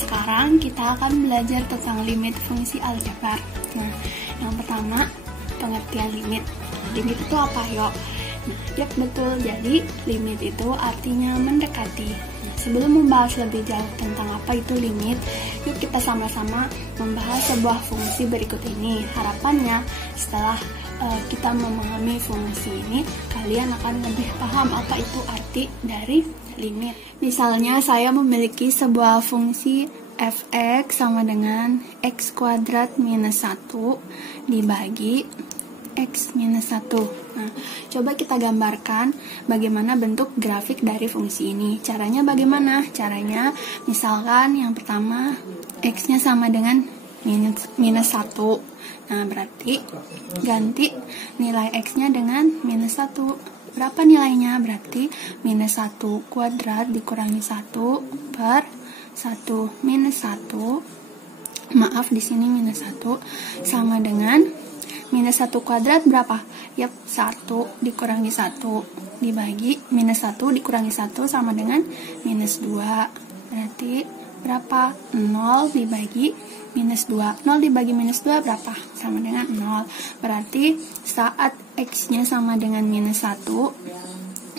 sekarang kita akan belajar tentang limit fungsi aljabar. Nah, yang pertama, pengertian limit. Limit itu apa, yuk? Nah, yep, betul. Jadi, limit itu artinya mendekati. Nah, sebelum membahas lebih jauh tentang apa itu limit, yuk kita sama-sama membahas sebuah fungsi berikut ini. Harapannya, setelah kita memahami fungsi ini, kalian akan lebih paham apa itu arti dari limit. Misalnya, saya memiliki sebuah fungsi fx sama dengan x kuadrat minus 1 dibagi x minus 1. Nah, coba kita gambarkan bagaimana bentuk grafik dari fungsi ini. Caranya bagaimana? Caranya, misalkan yang pertama, x-nya sama dengan minus 1. Nah, berarti ganti nilai x-nya dengan minus 1. Berapa nilainya? Berarti minus 1 kuadrat dikurangi 1 per 1 minus 1. Maaf, di sini minus 1 sama dengan minus 1 kuadrat berapa? Yap, 1 dikurangi 1 dibagi minus 1 dikurangi 1 sama dengan minus 2. Berarti berapa? 0 dibagi minus 2. 0 dibagi minus 2 berapa? Sama dengan 0. Berarti saat x-nya sama dengan minus 1,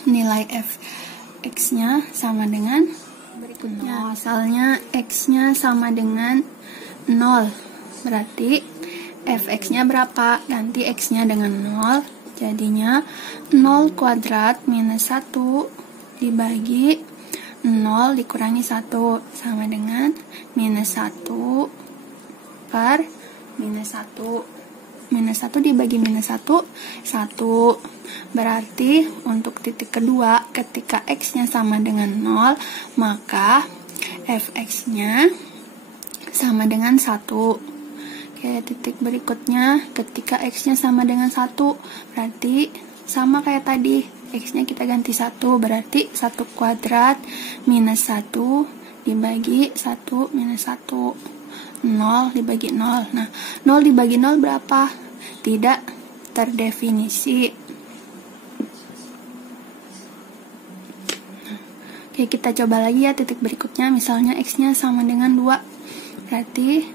nilai f(x)-nya sama dengan berikutnya. Misalnya x-nya sama dengan 0. Berarti fx-nya berapa? Ganti x-nya dengan 0. Jadinya 0 kuadrat minus 1 dibagi 0 dikurangi 1 sama dengan minus 1 per minus 1. Minus 1 dibagi minus 1, 1. Berarti untuk titik kedua, ketika x-nya sama dengan 0, maka fx-nya sama dengan 1. Oke, titik berikutnya, ketika x-nya sama dengan 1, berarti sama kayak tadi, x-nya kita ganti 1, berarti 1 kuadrat minus 1 dibagi 1 minus 1. 0 dibagi 0. Nah, 0 dibagi 0 berapa? Tidak terdefinisi. Oke, kita coba lagi ya titik berikutnya. Misalnya x-nya sama dengan 2. Berarti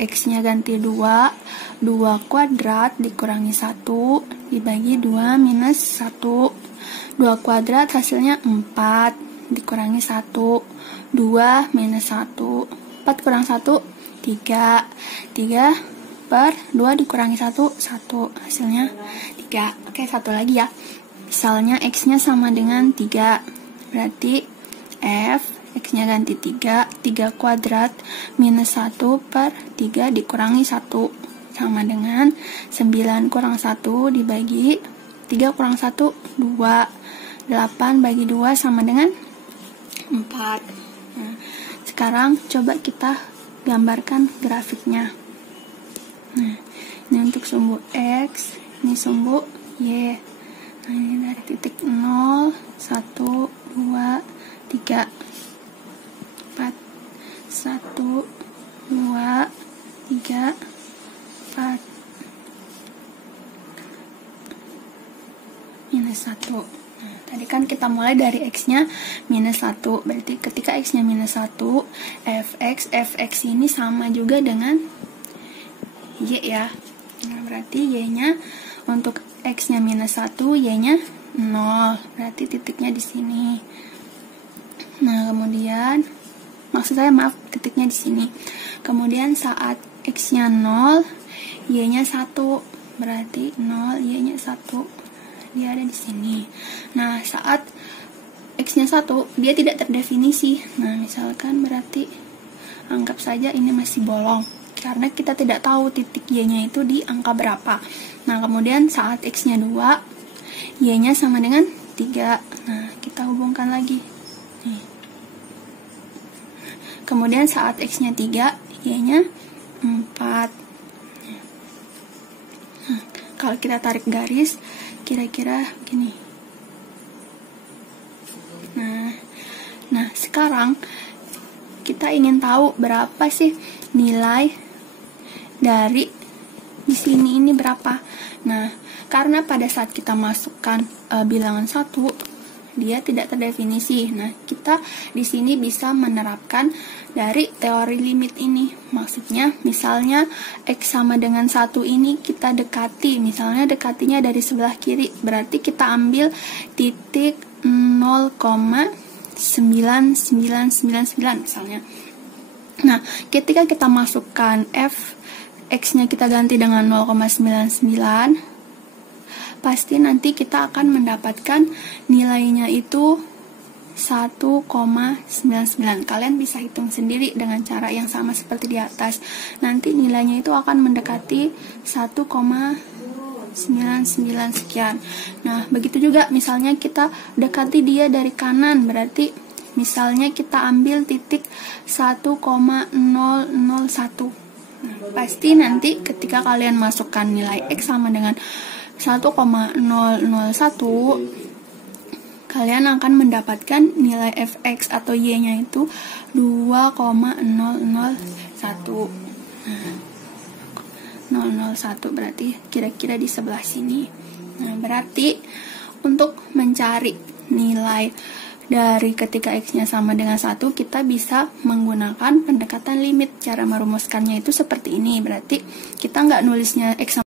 x-nya ganti 2. 2 kuadrat dikurangi 1 dibagi 2 minus 1. 2 kuadrat hasilnya 4 dikurangi 1. 2 minus 1. 4 kurang 1, 3. 3 per 2 dikurangi 1, 1. Hasilnya 3. Oke, satu lagi ya. Misalnya x-nya sama dengan 3. Berarti x-nya ganti 3. 3 kuadrat minus 1 per 3 dikurangi 1. Sama dengan 9 kurang 1 dibagi 3 kurang 1, 2. 8 bagi 2 sama dengan 4. Nah, sekarang coba kita gambarkan grafiknya. Nah, ini untuk sumbu x, ini sumbu y. Nah, ini dari titik 0, 1, 2, 3, 4, 1, 2, 3, 4, minus 1. Nah, tadi kan kita mulai dari x-nya minus 1. Berarti ketika x-nya minus 1, fx ini sama juga dengan y ya. Nah, berarti y-nya untuk x-nya minus 1, y-nya 0. Berarti titiknya di sini. Nah, kemudian maksud saya maaf, titiknya di sini. Kemudian saat x-nya 0, y-nya 1. Berarti 0, y-nya 1. Dia ada di sini. Nah, saat x-nya 1, dia tidak terdefinisi. Nah, misalkan berarti anggap saja ini masih bolong, karena kita tidak tahu titik y-nya itu di angka berapa. Nah, kemudian saat x-nya 2, y-nya sama dengan 3. Nah, kita hubungkan lagi. Nih. Kemudian saat x-nya 3, y-nya 4. Nah, kalau kita tarik garis, kira-kira gini. Nah, sekarang kita ingin tahu berapa sih nilai dari di sini ini berapa. Nah, karena pada saat kita masukkan bilangan 1, dia tidak terdefinisi. Nah, kita di sini bisa menerapkan dari teori limit ini. Maksudnya, misalnya X sama dengan 1 ini kita dekati, misalnya dekatinya dari sebelah kiri, berarti kita ambil titik 0,9999 misalnya. Nah, ketika kita masukkan F, X-nya kita ganti dengan 0,99, pasti nanti kita akan mendapatkan nilainya itu 1,99. Kalian bisa hitung sendiri dengan cara yang sama seperti di atas. Nanti nilainya itu akan mendekati 1,99 sekian. Nah, begitu juga misalnya kita dekati dia dari kanan, berarti misalnya kita ambil titik 1,001. Nah, pasti nanti ketika kalian masukkan nilai X sama dengan 1,001, kalian akan mendapatkan nilai fx atau y-nya itu 2,001. Nah, 001 berarti kira-kira di sebelah sini. Nah, berarti untuk mencari nilai dari ketika X-nya sama dengan 1, kita bisa menggunakan pendekatan limit. Cara merumuskannya itu seperti ini. Berarti kita nggak nulisnya X sama